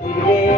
Yeah.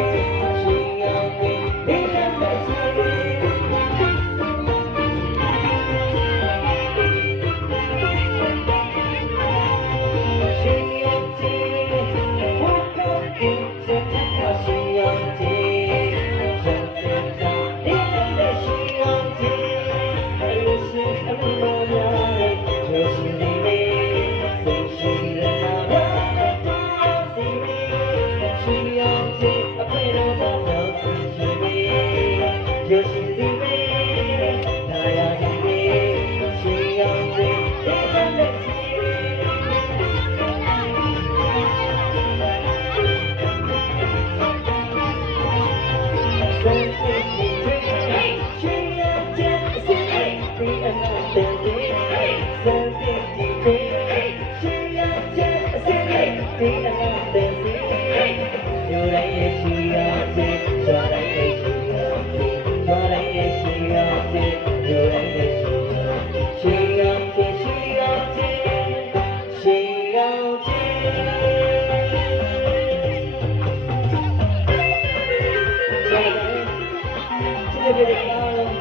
ဒီလိုအားလုံး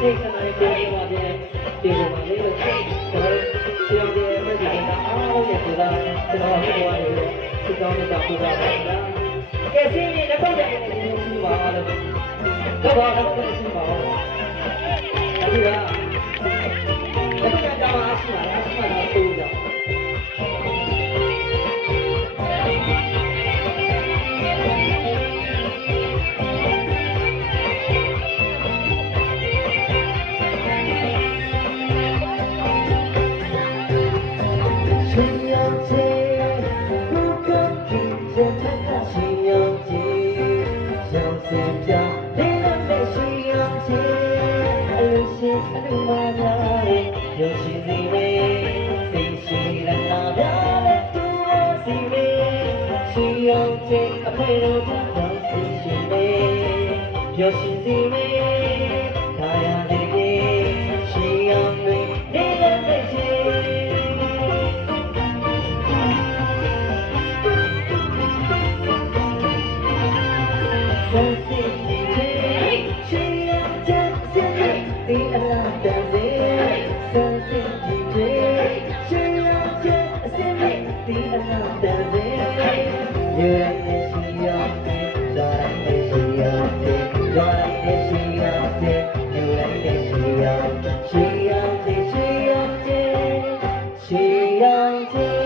စိတ်ခဏလေးပြောပါပြန်ဒီလိုပါလေကျွန်တော်ဆရာကြီးရဲ့မြတ်ကြီးကအားလုံးရဲ့ဆိုတာကျွန်တော်ဟိုကနေစိတ်ကောင်းနေတာပူတာပါလားကဲစင်းနေတော့ကြတယ်ဒီလိုရှိပါလို့တော့ဘာလို့လဲရှိပါဦး 听见他的信仰节，小仙家，你能被信仰节，有些很马呀嘞，有些你嘞，谁是人那边嘞，多是嘞，信仰节，啊，配合他到是是嘞，有些你嘞， She young, she